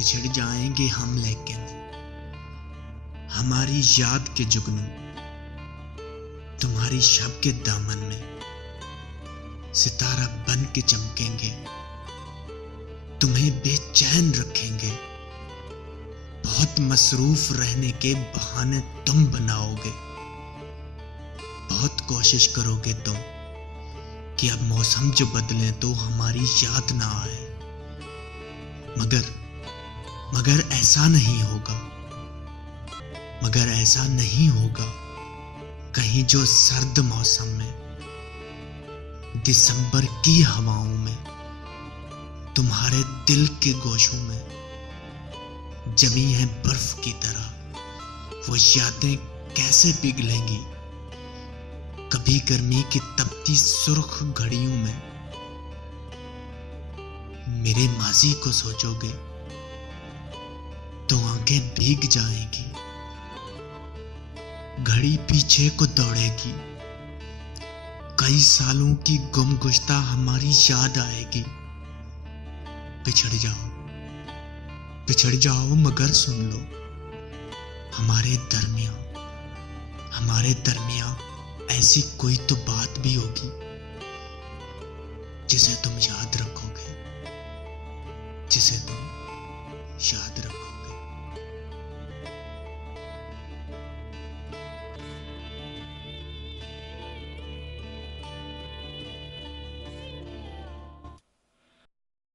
बिछड़ जाएंगे हम, लेकिन हमारी याद के जुगनू तुम्हारी शब के दामन में सितारा बन के चमकेंगे, तुम्हें बेचैन रखेंगे। बहुत मसरूफ रहने के बहाने तुम बनाओगे, बहुत कोशिश करोगे तुम कि अब मौसम जो बदले तो हमारी याद ना आए, मगर ऐसा नहीं होगा, मगर ऐसा नहीं होगा। कहीं जो सर्द मौसम में, दिसंबर की हवाओं में, तुम्हारे दिल के गोशों में जमी है बर्फ की तरह, वो यादें कैसे पिघलेंगी। कभी गर्मी की तपती सुर्ख घड़ियों में मेरे माजी को सोचोगे तो आंखें भीग जाएंगी, घड़ी पीछे को दौड़ेगी, कई सालों की गुमगुश्ता हमारी याद आएगी। बिछड़ जाओ मगर सुन लो, हमारे दरमियां ऐसी कोई तो बात भी होगी जिसे तुम याद रखोगे, जिसे तुम याद रखोगे।